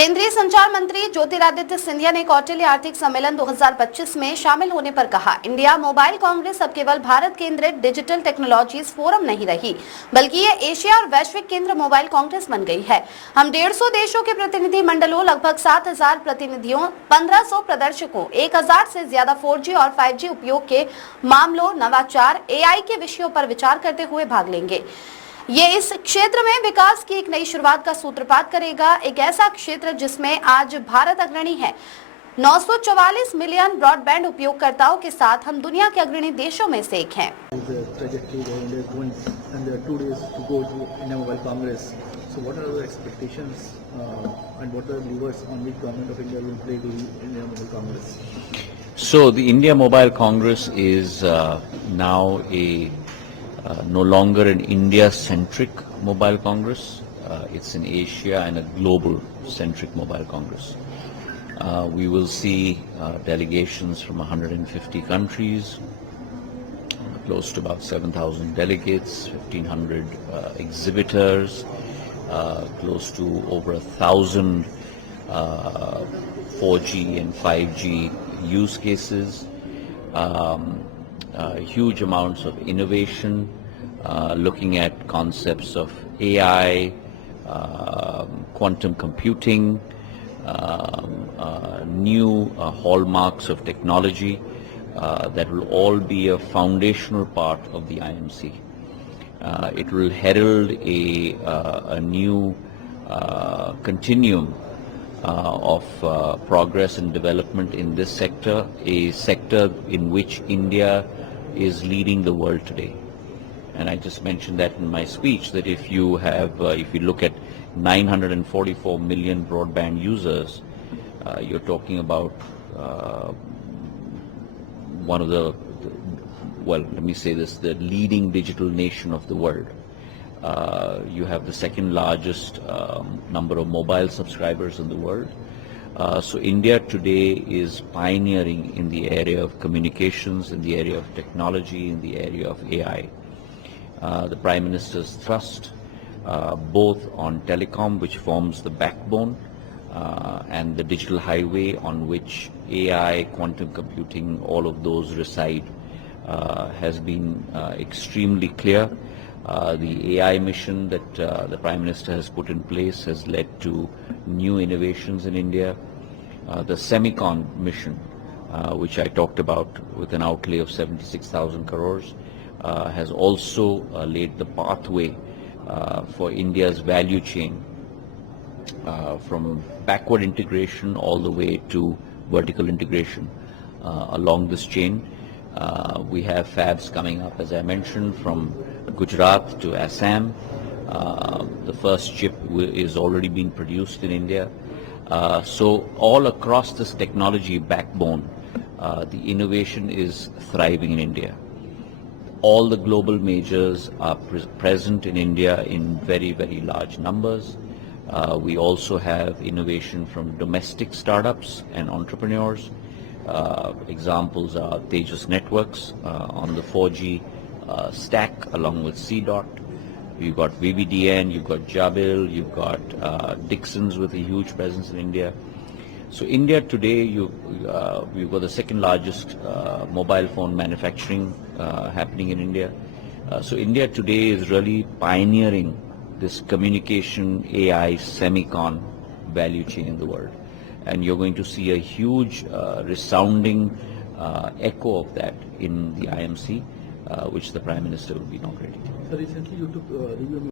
केंद्रीय संचार मंत्री ज्योतिरादित्य सिंधिया ने कौटिल्य आर्थिक सम्मेलन 2025 में शामिल होने पर कहा, इंडिया मोबाइल कांग्रेस अब केवल भारत केंद्रित डिजिटल टेक्नोलॉजीज फोरम नहीं रही, बल्कि ये एशिया और वैश्विक केंद्र मोबाइल कांग्रेस बन गई है। हम 150 देशों के प्रतिनिधि मंडलों, लगभग 7,000 प्रतिनिधियों, 1500 प्रदर्शकों, 1000 से ज्यादा 4G और 5G उपयोग के मामलों, नवाचार, AI के विषयों पर विचार करते हुए भाग लेंगे। ये इस क्षेत्र में विकास की एक नई शुरुआत का सूत्रपात करेगा, एक ऐसा क्षेत्र जिसमें आज भारत अग्रणी है। 944 मिलियन ब्रॉडबैंड उपयोगकर्ताओं के साथ हम दुनिया के अग्रणी देशों में से एक हैं। So what are the expectations and what are the levers on which Government of India will play the India Mobile Congress? So the India Mobile Congress is now no longer an India-centric mobile congress. It's an Asia and a global-centric mobile congress. We will see delegations from 150 countries, close to about 7,000 delegates, 1,500 exhibitors, close to over 1,000 4G and 5G use cases. Huge amounts of innovation, looking at concepts of AI, quantum computing, new hallmarks of technology that will all be a foundational part of the IMC. It will herald a new continuum of progress and development in this sector, a sector in which India is leading the world today. And I just mentioned that in my speech, that if you look at 944 million broadband users, you're talking about one of the, well, let me say this, the leading digital nation of the world. You have the second largest number of mobile subscribers in the world. So India today is pioneering in the area of communications, in the area of technology, in the area of AI. The Prime Minister's thrust both on telecom, which forms the backbone, and the digital highway on which AI, quantum computing, all of those reside, has been extremely clear. The AI mission that the Prime Minister has put in place has led to new innovations in India. The Semicon mission, which I talked about with an outlay of 76,000 crores, has also laid the pathway for India's value chain, from backward integration all the way to vertical integration along this chain. We have fabs coming up, as I mentioned, from Gujarat to Assam. The first chip is already being produced in India. So all across this technology backbone, the innovation is thriving in India. All the global majors are present in India in very, very large numbers. We also have innovation from domestic startups and entrepreneurs. Examples are Tejas Networks on the 4G stack along with CDOT. You've got VVDN, you've got Jabil, you've got Dixon's with a huge presence in India. So India today, we've got the second largest mobile phone manufacturing happening in India. So India today is really pioneering this communication AI semicon value chain in the world. And you're going to see a huge resounding echo of that in the IMC, which the Prime Minister will be inaugurating. So recently you took review